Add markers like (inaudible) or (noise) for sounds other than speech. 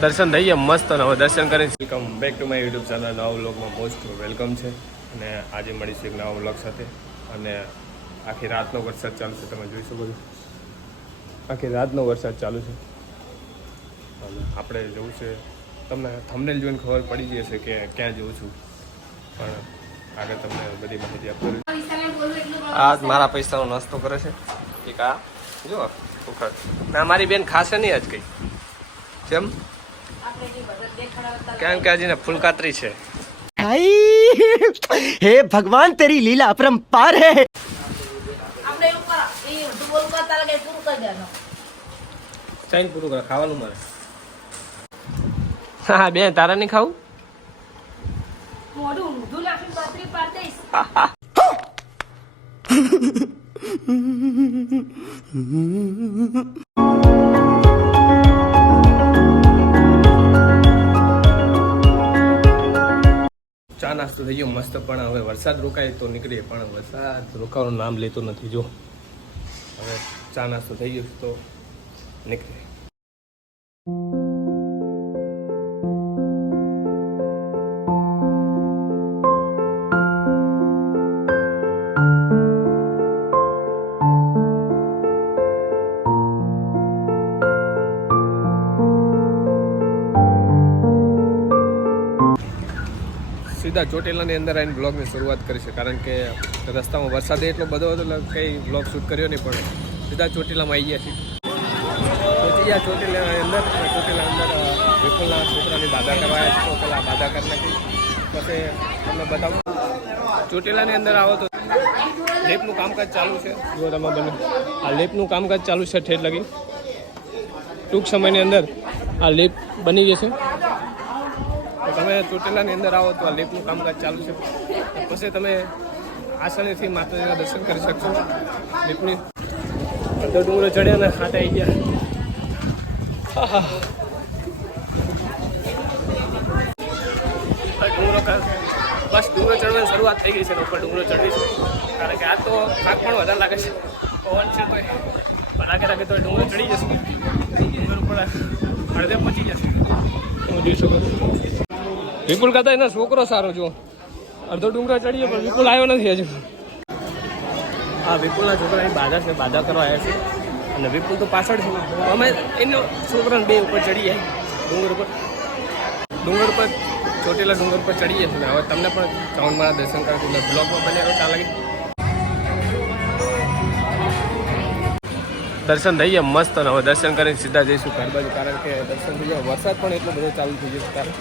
દર્શન થઈ ગયા મસ્ત અને હવે દર્શન કરીને welcome back to my YouTube channel નવા વ્લોગમાં મોસ્ટ વેલકમ છે. અને આજે મળીશું એક નવા વ્લોગ સાથે. અને આખી રાતનો વરસાદ ચાલુ છે. તમે જોઈ શકો છો. આખી રાતનો વરસાદ ચાલુ છે. અને આપણે જવું છે. તમને થમનેલ જોઈને ખબર પડી જશે કે ક્યાં જવું છું. પણ આગળ તમને બધી માહિતી આપું આ મારા પૈસાનો નાસ્તો કરે છે. મારી બેન ખાશે નહીં આજ કંઈ. કેમ કેમ કે હજી ફૂલકાતરી છે. હે ભગવાન તેરી લીલા અપરંપાર હે. ખાવાનું મારે. હા બેન તારા નહીં ખાવું? (laughs) ચા નાસ્તો થઈ ગયો, મસ્ત પણ. હવે વરસાદ રોકાય તો નીકળીએ, પણ વરસાદ રોકાવાનું નામ લેતો નથી. જો, હવે ચા નાસ્તો થઈ ગયો તો નીકળીએ. સીધા ચોટીલાની અંદર આવીને બ્લોગની શરૂઆત કરી છે. કારણ કે રસ્તામાં વરસાદ એટલો બધો હતો એટલે કંઈ બ્લોગ શૂટ કર્યો નહીં, પણ સીધા ચોટીલામાં આવી ગયા છીએ. પહોંચી ચોટીલાની અંદર ચોટીલા અંદર વિપુલના છોકરાની બાધા કરવાયા તો પેલા બાધા કરી નાખી. પછી તમને બતાવું. ચોટીલાની અંદર આવો તો લેપનું કામકાજ ચાલુ છે. જો તમે બને. આ લેપનું કામકાજ ચાલુ છે ઠેઠ લગી. ટૂંક સમયની અંદર આ લેપ બની જશે. તમે ચોટીલાની અંદર આવો તો આ લેપનું કામકાજ ચાલુ છે. પછી તમે આસાનીથી માતાજીના દર્શન કરી શકશો. લેપની અડધો ડુંગરો ચડ્યા ને હાથ આવી ગયા. ડુંગરો બસ ડુંગરો ચડવાની શરૂઆત થઈ ગઈ છે ઉપર ડુંગરો ચડવીશું કારણ કે આ તો થાક પણ વધારે લાગે છે. પવન છે તો લાગે લાગે તો ડુંગરો ચડી જશે. ડુંગર ઉપર અડધે પહોંચી જશે. હું જોઈ શકું વિપુલ કરતા એનો છોકરો સારો જો અડધો ડુંગરા ચડીએ પણ વિપુલ આવ્યો નથી હજુ. હા, વિપુલના છોકરાની બાધા છે બાધા કરવા આવ્યા છે. અને વિપુલ તો પાછળ છે. અમે એનો છોકરાને બે ઉપર ચડી જાય ડુંગર ઉપર. ડુંગર પર ચોટેલા ડુંગર પર ચડીએ છીએ. હવે તમને પણ ચાવણમાના દર્શન એટલે બ્લોગમાં બને રહો, ત્યાં લગી દર્શન થઈ ગયા મસ્ત અને હવે દર્શન કરીને સીધા જઈશું ઘર બાજુ કારણ કે દર્શન થઈ ગયા. વરસાદ પણ એટલો બધો ચાલુ થઈ ગયો ત્યારે.